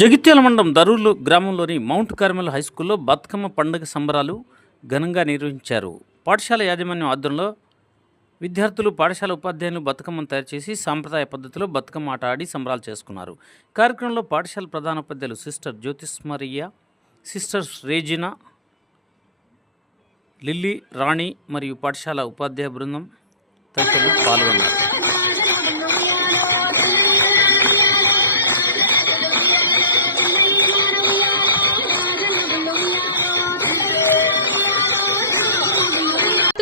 జగిత్యాల మండలం దరూర్లు గ్రామంలోని mount Carmel high స్కూల్లో బతుకమ్మ పండుగ సంబరాలు ఘనంగా నిర్వహించారు. పాఠశాల యాజమాన్యం ఆధ్వర్యంలో విద్యార్థులు పాఠశాల ఉపాధ్యాయులు బతుకమ్మను తయారు చేసి సాంప్రదాయ పద్ధతిలో బతుకమ్మ ఆట ఆడి సంబరాలు చేసుకున్నారు. కార్యక్రమంలో పాఠశాల ప్రధానోపాధ్యాయులు sister Jyothismaria sisters Regina Lilly Rani మరియు పాఠశాల ఉపాధ్యాయ బృందం తదితరులు పాల్గొన్నారు.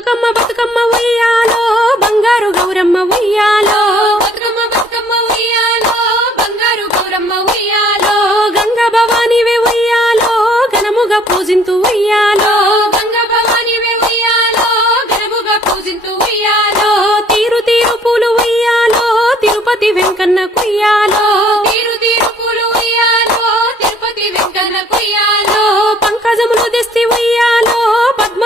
బతుకమ్మ బతుకమ్మ ఉయ్యాలో బంగారు గౌరమ్మ ఉయ్యాలో. బతుకమ్మ బతుకమ్మ ఉయ్యాలో బంగారు గౌరమ్మ ఉయ్యాలో గంగ భవానివే ఉయ్యాలో ఘనముగా పూజింతు ఉయ్యాలో. గంగ భవానివే ఉయ్యాలో గనముగా పూజింతు ఉయ్యాలో తీరు తీరు పూలు ఉయ్యాలో తిరుపతి వెంకన్న కుయ్యాలో